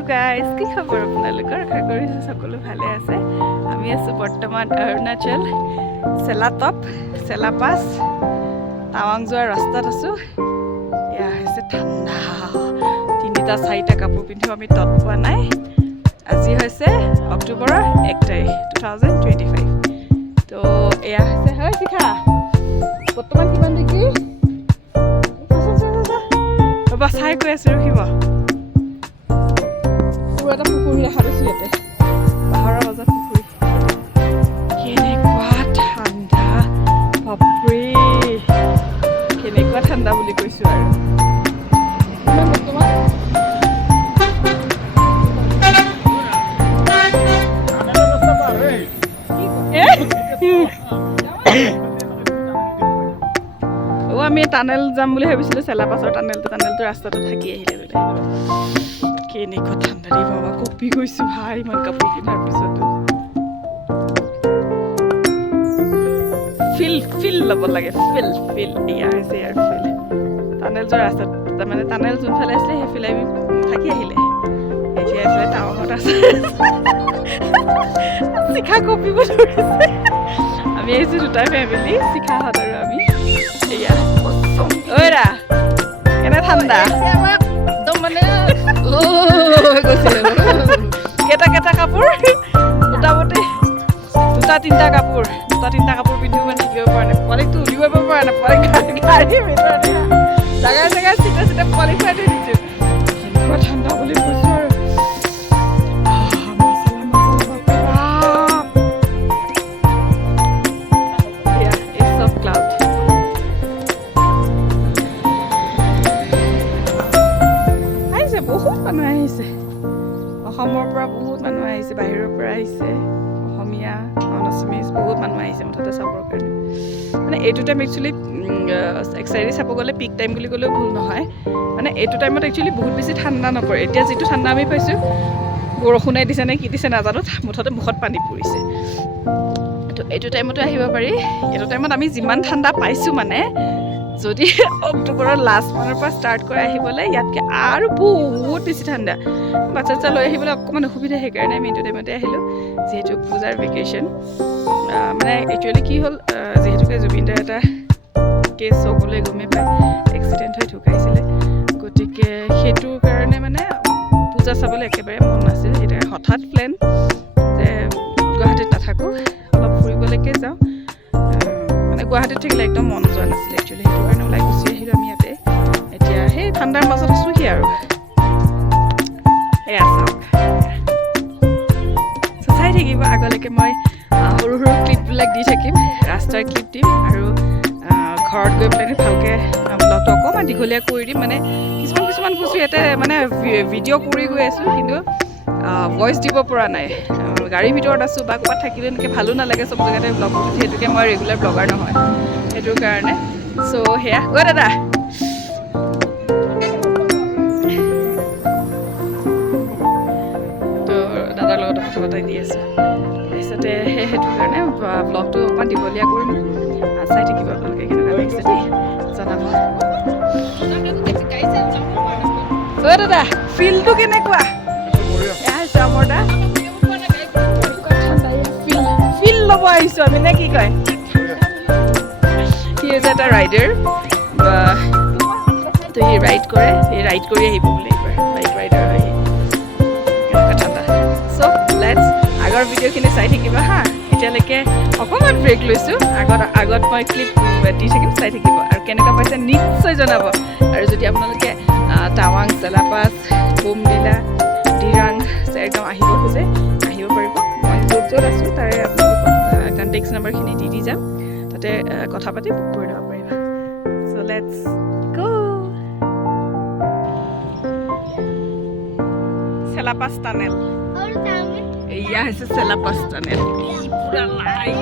U guys, কি খবৰ আপোনালোকৰ? আশা কৰিছোঁ সকলো ভালে আছে। আমি আছোঁ বৰ্তমান অৰুণাচল চেলাটপ চেলাপাছ টাৱাং যোৱাৰ ৰাস্তাত আছোঁ। এয়া হৈছে ঠাণ্ডা, 3-4টা কাপোৰ পিন্ধিও আমি তত পোৱা নাই। আজি হৈছে অক্টোবৰৰ 1 তাৰিখ 2025। তো এয়া হৈছে হয় শিখা বৰ্তমান কিমান ডিগ্ৰী? ৰ'বা চাই কৈ আছোঁ, ৰখিব। এটা পুখুৰী দেখা পাইছোঁ ইয়াতে, পাহাৰৰ মাজত পুখুৰী। কেনেকুৱা ঠাণ্ডা বাপৰে, কেনেকুৱা ঠাণ্ডা বুলি কৈছোঁ আৰু বৰ্তমান আমি টানেল যাম বুলি ভাবিছিলোঁ, চেলাপাছৰ টানেলটো ৰাস্তাটো থাকি আহিলে বোলে। কেনেকুৱা ঠাণ্ডা দেই বাবা, কঁপি গৈছোঁ ভাই ইমান কাপোৰ পিন্ধাৰ পিছতো। ফিল ল'ব লাগে, ফিল এয়া হৈছে ইয়াৰ ফিল। টানেল যোৱা ৰাস্তাত তাৰমানে টানেল যোনফালে আছিলে সেইফালে আমি থাকি আহিলে। এতিয়া আছিলে টাৱাঙত আছে। চিখা কঁপিব ধৰিছে। আমি আহিছোঁ দুটা ফেমিলি, চিখাহঁত আৰু আমি। এয়া ঐৰা কেনে ঠাণ্ডা একদম মানে কেইটা কাপোৰ মোটামুটি 2-3টা কাপোৰ পিন্ধিও মানে থাকিব পৰা নাই। পোৱালিকটো উলিয়াব পৰা নাই, পোৱালি গাড়ীৰ ভিতৰত জেগাই চিটা পোৱালি খুৱাই থৈ দিছোঁ। কেনেকুৱা ঠাণ্ডা বুলি কৈছোঁ আৰু বহুত মানুহ আহিছে, অসমৰ পৰা বহুত মানুহ আহিছে, বাহিৰৰ পৰা আহিছে, অসমীয়া নন আছামিজ বহুত মানুহ আহিছে মুঠতে চাবৰ কাৰণে। মানে এইটো টাইম একচুৱেলি একচাইডে চাব গ'লে পিক টাইম বুলি ক'লেও ভুল নহয়। মানে এইটো টাইমত একচুৱেলি বহুত বেছি ঠাণ্ডা নপৰে। এতিয়া যিটো ঠাণ্ডা আমি পাইছোঁ, বৰষুণে দিছে নে কি দিছে নাজানো, মুঠতে মুখত পানী পৰিছে। তো এইটো টাইমতো আহিব পাৰি। এইটো টাইমত আমি যিমান ঠাণ্ডা পাইছোঁ, মানে যদি অক্টোবৰৰ লাষ্ট মানৰ পৰা ষ্টাৰ্ট কৰি আহিবলৈ ইয়াতকৈ আৰু বহুত বেছি ঠাণ্ডা। বাচ্চা লৈ আহিবলৈ অকণমান অসুবিধা, সেইকাৰণে আমি এইটো টাইমতে আহিলোঁ, যিহেতু পূজাৰ ভেকেশ্যন। মানে একচুৱেলি কি হ'ল, যিহেতুকে জুবিনদাৰ এটা কেছ সকলোৱে গমেই পায়, এক্সিডেণ্ট হৈ ঢুকাইছিলে। গতিকে সেইটোৰ কাৰণে মানে পূজা চাবলৈ একেবাৰে মন নাছিল। সেইটোৱে হঠাৎ প্লেন যে গুৱাহাটীত নাথাকোঁ, অলপ ফুৰিবলৈকে যাওঁ। মানে গুৱাহাটীত থাকিলে একদম মন যোৱা নাছিলে একচুৱেলি, সেইটো কাৰণে ওলাই গুচি আহিলোঁ আমি ইয়াতে। এতিয়া সেই ঠাণ্ডাৰ মাজত আছোঁহি আৰু এয়া চাওক। চাই থাকিব, আগলৈকে মই সৰু ক্লিপবিলাক দি থাকিম, ৰাস্তাৰ ক্লিপ দিম আৰু ঘৰত গৈ পেলাই ভালকৈ ব্লগটো অকণমান দীঘলীয়া কৰি দিম। মানে কিছুমান বস্তু ইয়াতে মানে ভিডিঅ' কৰি গৈ আছোঁ, কিন্তু ভইচ দিব পৰা নাই। গাড়ীৰ ভিতৰত আছোঁ বা ক'ৰবাত থাকিলে এনেকৈ ভালো নালাগে চব জেগাতে ব্লগ কৰোঁ, যিহেতুকে মই ৰেগুলাৰ ব্লগাৰ নহয়, সেইটোৰ কাৰণে। চ' সেয়া দাদা তো দাদাৰ লগত কথা পতাই দি আছোঁ। তাৰপিছতে সেইটোৰ কাৰণে ব্লগটো অকণমান দীঘলীয়া কৰিম, চাই থাকিব আপোনালোকে। কেনেকুৱা লাগিছে দেই জনাব। দাদা ফিলটো কেনেকুৱা? এয়া হৈছে আমাৰ দা ফিল ল'ব আহিছোঁ আমি, নে কি কয়? সি হৈছে এটা ৰাইডাৰ, তো সি ৰাইড কৰে, ৰাইড কৰি আহিব বোলে এইবাৰ, বাইক ৰাইডাৰ হয় সি। কেনেকুৱা ঠাণ্ডা। চ' লেটছ আগৰ ভিডিঅ'খিনি চাই থাকিবা হা। এতিয়ালৈকে অকণমান ব্ৰেক লৈছোঁ, আগত মই ক্লিপ দি থাকিম, চাই থাকিব আৰু কেনেকুৱা পাইছে নিশ্চয় জনাব। আৰু যদি আপোনালোকে টাৱাং, চেলাপাছ, বোমডিলা, ডিৰাং, চেৰগাঁও আহিব খোজে আহিব পাৰিব। মই য'ত আছোঁ তাৰে আপোনালোকক কণ্টেক্ট নাম্বাৰখিনি দি যাম, তাতে কথা পাতি বুক কৰি ল'ব পাৰিবা। চ' লেটছ গো। চেলাপাছ টানেল, এয়া হৈছে চেলাপাছ টানেল। পুৰা লাইট